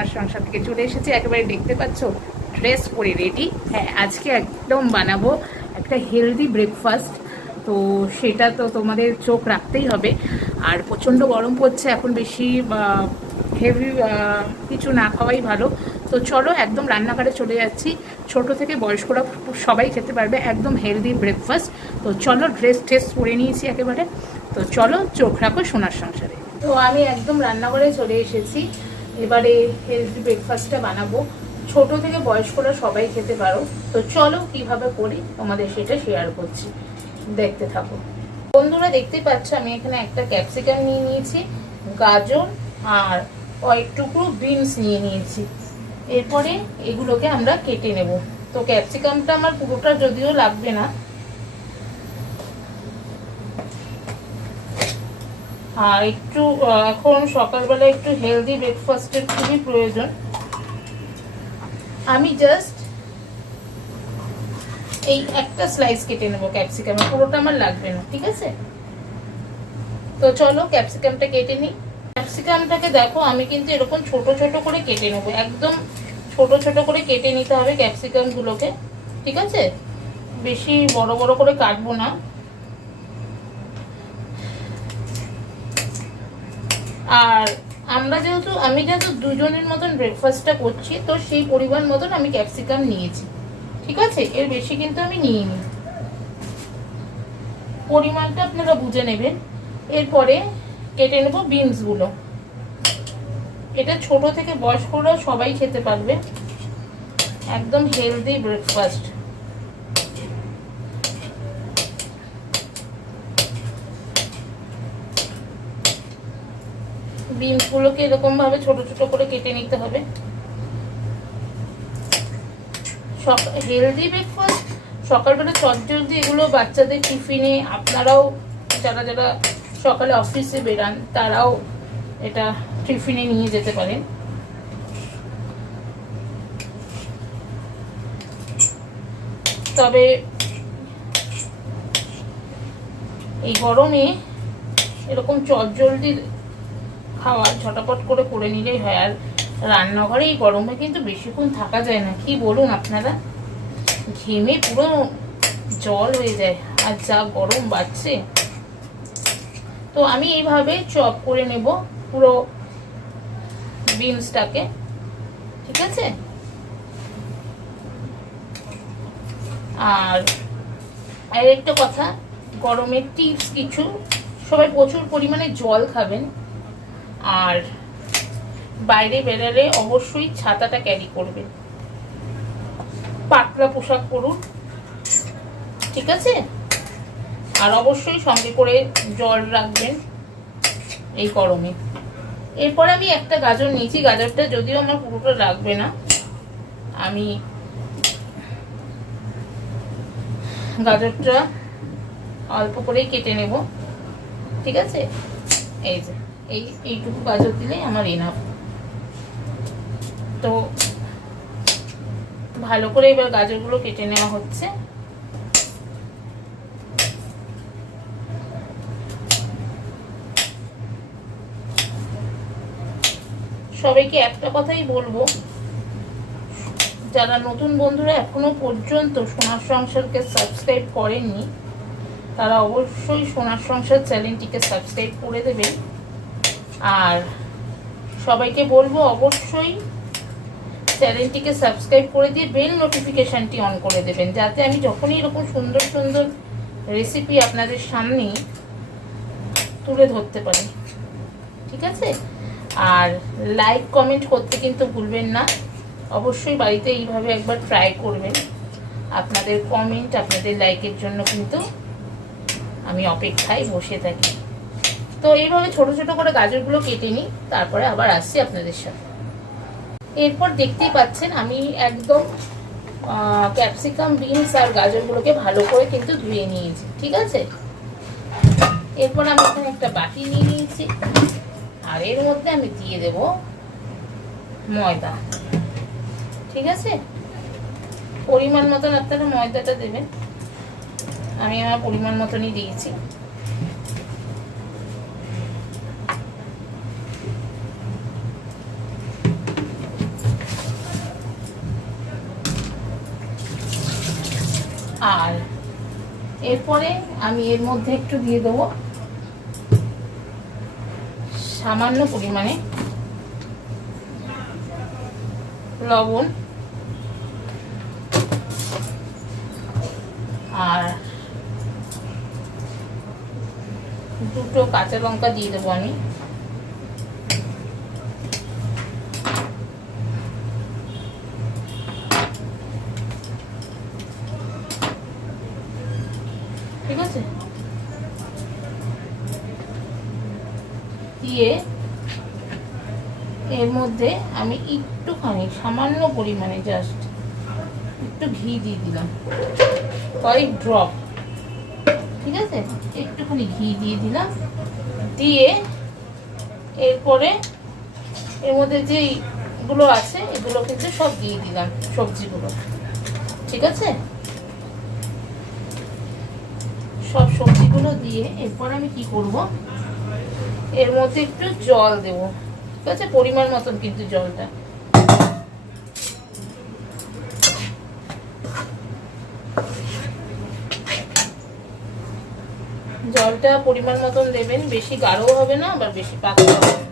সোনার সংসার থেকে চলে এসেছি, একেবারে দেখতে পাচ্ছ ড্রেস পরে রেডি। হ্যাঁ, আজকে একদম বানাবো একটা হেলদি ব্রেকফাস্ট, তো সেটা তো তোমাদের চোখ রাখতেই হবে। আর প্রচণ্ড গরম পড়ছে এখন, বেশি হেভি কিছু না খাওয়াই ভালো। তো চলো একদম রান্নাঘরে চলে যাচ্ছি, ছোট থেকে বয়স্করা সবাই খেতে পারবে, একদম হেলদি ব্রেকফাস্ট। তো চলো, ড্রেস পরে নিয়েছি একেবারে, তো চলো চোখ রাখো সোনার সংসারে। তো আমি একদম রান্নাঘরে চলে এসেছি, এবারে হেলদি ব্রেকফাস্টটা বানাবো, ছোট থেকে বয়স্করা সবাই খেতে পারো। তো চলো কিভাবে করি তোমাদের সেটা শেয়ার করছি, দেখতে থাকো। বন্ধুরা দেখতেই পাচ্ছ আমি এখানে একটা ক্যাপসিকাম নিয়ে নিয়েছি, গাজর আর কয়েক টুকরো বিনস নিয়ে নিয়েছি। এরপরে এগুলোকে আমরা কেটে নেব। তো ক্যাপসিকামটা আমার পুরোটা যদিও লাগবে না, আর একটু এখন সকালবেলা একটু হেলদি ব্রেকফাস্টের খুবই প্রয়োজন। আমি জাস্ট এই একটা স্লাইস কেটে নেবো ক্যাপসিকামের, পুরোটা আমার লাগবে না, ঠিক আছে? তো চলো ক্যাপসিকামটা কেটে নিই। ক্যাপসিকামটাকে দেখো আমি কিন্তু এরকম ছোট ছোট করে কেটে নেবো, একদম ছোট ছোট করে কেটে নিতে হবে ক্যাপসিকামগুলোকে, ঠিক আছে? বেশি বড় বড় করে কাটবো না। আর আমি যেহেতু দুজনের মতন ব্রেকফাস্টটা করছি, তো সেই পরিমাণ মতন আমি ক্যাপসিকাম নিয়েছি, ঠিক আছে? এর বেশি কিন্তু আমি নিইনি, পরিমাণটা আপনারা বুঝে নেবেন। এরপরে কেটে নেব বিনসগুলো। এটা ছোট থেকে বয়স্করা সবাই খেতে পারবে, একদম হেলদি ব্রেকফাস্ট। বিনসগুলোকে এরকম ভাবে ছোট ছোট করে কেটে নিতে হবে। হেলদি ব্রেকফাস্ট সকালবেলা চটজলদি এগুলো বাচ্চাদের টিফিনে, আপনারাও যারা যারা সকালে অফিসে বেরান তারাও এটা টিফিনে নিয়ে যেতে পারেন। তবে এই গরমে এরকম চটজলদি খাওয়া ঝটাপট করে নিলেই হয়। আর রান্নাঘরে এই গরমে কিন্তু বেশিক্ষণ থাকা যায় না, কি বলুন আপনারা? ঘেমে পুরো জল হয়ে যায়, আর যা গরম বাড়ছে। তো আমি এইভাবে চপ করে নেব পুরো বিনসটাকে, ঠিক আছে? আর একটা কথা, গরমের টিপস কিছু, সবাই প্রচুর পরিমাণে জল খাবেন, আর বাইরে বেরোলে অবশ্যই ছাতাটা ক্যারি করবেন, পাতলা পোশাক পরুন, ঠিক আছে? আর অবশ্যই সঙ্গে করে জল রাখবেন এই গরমে। এরপরে আমি একটা গাজর নিয়েছি, গাজরটা যদিও আমার পুরোটা লাগবে না, আমি গাজরটা অল্প করেই কেটে নেব, ঠিক আছে? এই যে এইটুকু গাজর দিলেই আমার এনাফ। তো ভালো করে এবার গাজরগুলো কেটে নেওয়া হচ্ছে। সবাইকে একটা কথাই বলবো, যারা নতুন বন্ধুরা এখনো পর্যন্ত সোনার সংসারকে সাবস্ক্রাইব করেননি, তারা অবশ্যই সোনার সংসার চ্যানেলটিকে সাবস্ক্রাইব করে দেবেন। আর সবাইকে বলবো অবশ্যই চ্যানেলটিকে সাবস্ক্রাইব করে দিয়ে বেল নোটিফিকেশনটি অন করে দেবেন, যাতে আমি যখনই এরকম সুন্দর সুন্দর রেসিপি আপনাদের সামনে তুলে ধরতে পারি, ঠিক আছে? আর লাইক কমেন্ট করতে কিন্তু ভুলবেন না, অবশ্যই বাড়িতে এইভাবে একবার ট্রাই করবেন। আপনাদের কমেন্ট, আপনাদের লাইকের জন্য কিন্তু আমি অপেক্ষায় বসে থাকি। তো এইভাবে ছোট ছোট করে গাজরগুলো কেটে নিই, তারপরে আবার আসছি আপনাদের সাথে। এরপর দেখতেই পাচ্ছেন আমি একদম ক্যাপসিকাম, বিনস আর গাজরগুলোকে ভালো করে কিন্তু ধুয়ে নিয়েছি, ঠিক আছে? এরপর আমি এখানে একটা বাটি নিয়ে নিয়েছি, আর এর মধ্যে আমি দিয়ে দেব ময়দা, ঠিক আছে? পরিমাণ মতন আপনারা ময়দাটা দেবেন, আমি আমার পরিমাণ মতনই দিয়েছি। আর এরপরে আমি এর মধ্যে একটু দিয়ে দেবো সামান্য পরিমাণে লবণ আর দুটো কাঁচা লঙ্কা দিয়ে দেবো আমি। ঠিক আছে, দিয়ে এর মধ্যে আমি একটুখানি সামান্য পরিমাণে জাস্ট একটু ঘি দিয়ে দিলাম, কয়েক ড্রপ। ঠিক আছে, একটুখানি ঘি দিয়ে দিলাম, দিয়ে এরপরে এর মধ্যে যেগুলো আছে এগুলো কিন্তু সব দিয়ে দিলাম, সবজিগুলো। ঠিক আছে, সব সবজিগুলো দিয়ে এরপর আমি কি করব, এর মধ্যে একটু জল দেব। ঠিক আছে, পরিমাণ মতন কিন্তু জলটা। জলটা পরিমাণ মতন দেবেন, বেশি গাঢ় হবে না আবার বেশি পাতলা হবে না।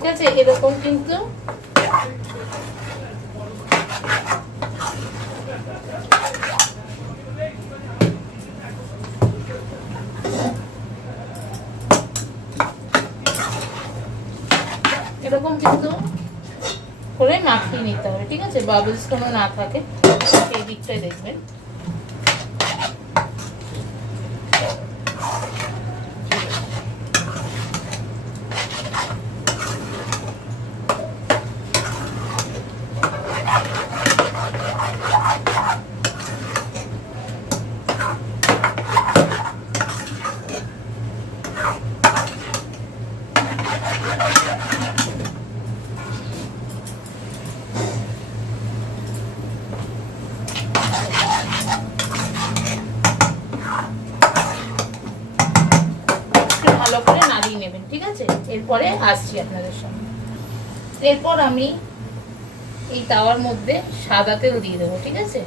ঠিক আছে, এরকম কিন্তু এরকম কিন্তু করে মাখিয়ে নিতে হবে। ঠিক আছে, বাবলস কোনো না থাকে, এই দিকটাই দেখবেন। ভালো করে নাড়িয়ে নেবেন। ঠিক আছে, এরপরে আসছি আপনাদের সামনে। এরপর আমি এই তাওয়ার মধ্যে সাদা তেল দিয়ে দেবো। ঠিক আছে,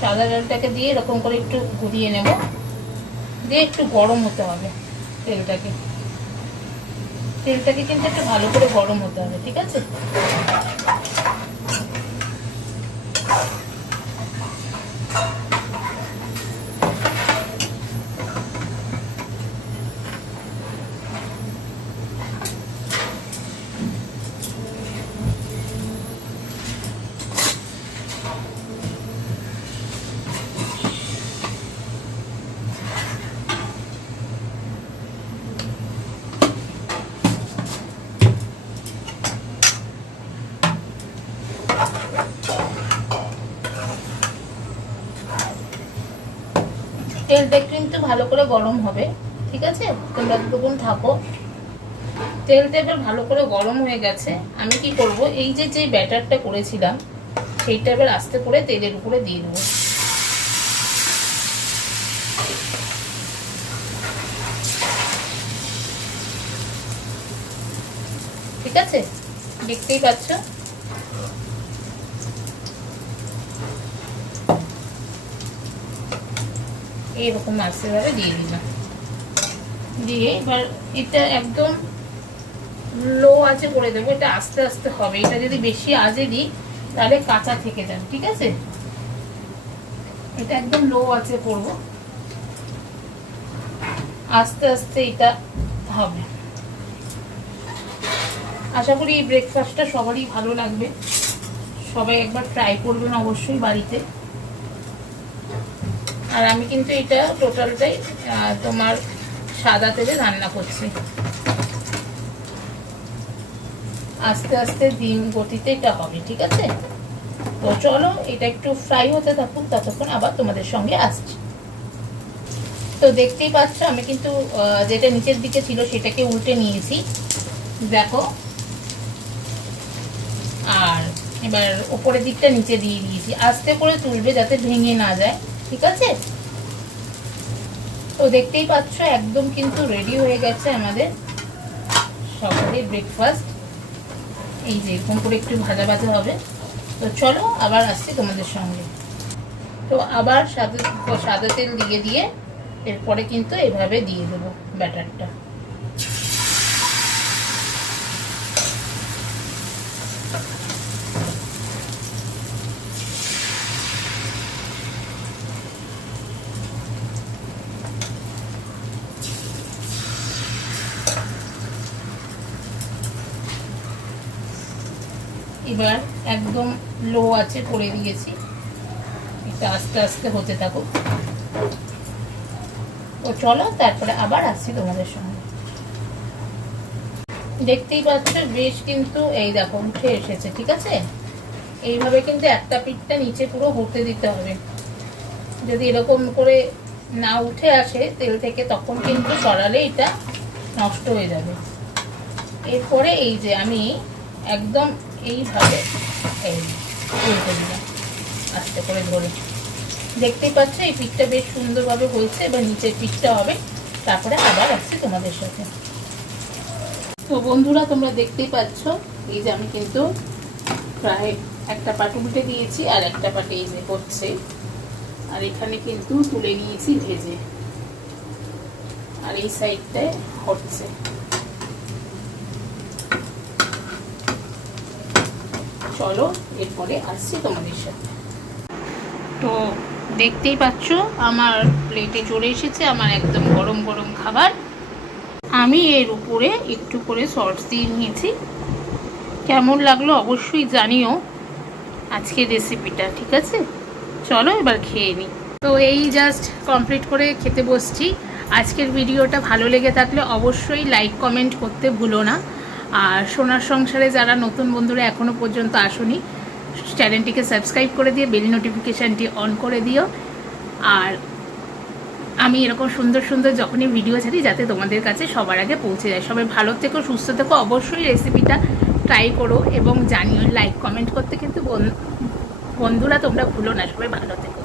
সাদা তেলটাকে দিয়ে এরকম করে একটু ঘুরিয়ে নেব, দিয়ে একটু গরম হতে হবে তেলটাকে। তেলটাকে কিন্তু একটু ভালো করে গরম হতে হবে। ঠিক আছে, তেলটা কিন্তু ভালো করে গরম হবে। ঠিক আছে, তোমরা দুটোক্ষণ থাকো। তেলটা এবার ভালো করে গরম হয়ে গেছে। আমি কি করব, এই যে ব্যাটারটা করেছিলাম সেইটা এবার আস্তে করে তেলের উপরে দিয়ে দেবো। ঠিক আছে, দেখতেই পাচ্ছ। এইরকম আস্তে ভাবে দিয়ে দিলাম, দিয়ে এবার এটা একদম লো আঁচে করে দেবো। এটা আস্তে আস্তে হবে, এটা যদি বেশি আঁচে দিই তাহলে কাঁচা থেকে যাবে। ঠিক আছে, এটা একদম লো আঁচে করবো, আস্তে আস্তে এটা হবে। আশা করি এই ব্রেকফাস্টটা সবারই ভালো লাগবে, সবাই একবার ট্রাই করবেন অবশ্যই বাড়িতে। আর আমি কিন্তু এটা টোটালটাই তোমার সাদা তেলে রান্না করছি, আস্তে আস্তে দিন গতিতে এটা হবে। ঠিক আছে, তো চলো এটা একটু ফ্রাই হতে থাকুন, ততক্ষণ আবার তোমাদের সঙ্গে আসছি। তো দেখতেই পাচ্ছ আমি কিন্তু যেটা নিচের দিকে ছিল সেটাকে উল্টে নিয়েছি, দেখো। আর এবার উপরের দিকটা নিচে দিয়ে দিয়েছি, আস্তে করে তুলবে যাতে ভেঙে না যায়, ঠিক আছে। তো দেখতেই পাচ্ছ একদম কিন্তু রেডি হয়ে গেছে আমাদের সকালের ব্রেকফাস্ট। এই যে এরকম করে একটু ভাজা ভাজা হবে। তো চলো আবার আসছি তোমাদের সঙ্গে। তো আবার সাদা তেল দিয়ে এরপরে কিন্তু এভাবে দিয়ে দেবো ব্যাটারটা। এবার একদম লো আছে করে দিয়েছি, এটা আস্তে আস্তে হতে থাকুক। তো চলো তারপরে আবার আসছি তোমাদের সঙ্গে। দেখতেই পাচ্ছ বেশ কিন্তু এই দেখো উঠে এসেছে, ঠিক আছে। এইভাবে কিন্তু একটা পিঠটা নিচে পুরো হতে দিতে হবে। যদি এরকম করে না উঠে আসে তেল থেকে তখন কিন্তু সরালে এটা নষ্ট হয়ে যাবে। এরপরে এই যে আমি একদম এইভাবে এই উল্টে দিলাম আস্তে করে ধরে। দেখতেই পাচ্ছ এই পিঠটা বেশ সুন্দরভাবে হয়েছে। এবার নিচের পিঠটা হবে, তারপরে আবার আসছি তোমাদের সাথে। তো বন্ধুরা তোমরা দেখতেই পাচ্ছ এই যে আমি কিন্তু প্রায় একটা পাট উল্টে দিয়েছি আর একটা পাটে এই যে হচ্ছে, আর এখানে কিন্তু তুলে নিয়েছি ভেজে, আর এই সাইডটায় হচ্ছে। চলো এরপরে আসছি তোমাদের সাথে। তো দেখতেই পাচ্ছ আমার প্লেটে চলে এসেছে আমার একদম গরম গরম খাবার। আমি এর উপরে একটু করে সস দিয়ে নিয়েছি। কেমন লাগলো অবশ্যই জানিও আজকের রেসিপিটা, ঠিক আছে। চলো এবার খেয়ে নিই। তো এই জাস্ট কমপ্লিট করে খেতে বসছি। আজকের ভিডিওটা ভালো লেগে থাকলে অবশ্যই লাইক কমেন্ট করতে ভুলো না। আর সোনার সংসারে যারা নতুন বন্ধুরা এখনও পর্যন্ত আসোনি, চ্যানেলটিকে সাবস্ক্রাইব করে দিয়ে বেল নোটিফিকেশানটি অন করে দিও। আর আমি এরকম সুন্দর সুন্দর যখনই ভিডিও ছাড়ি যাতে তোমাদের কাছে সবার আগে পৌঁছে যায়। সবাই ভালো থেকো, সুস্থ থেকো, অবশ্যই রেসিপিটা ট্রাই করো এবং জানিও। লাইক কমেন্ট করতে কিন্তু বন্ধুরা তোমরা ভুলো না। সবাই ভালো থেকো।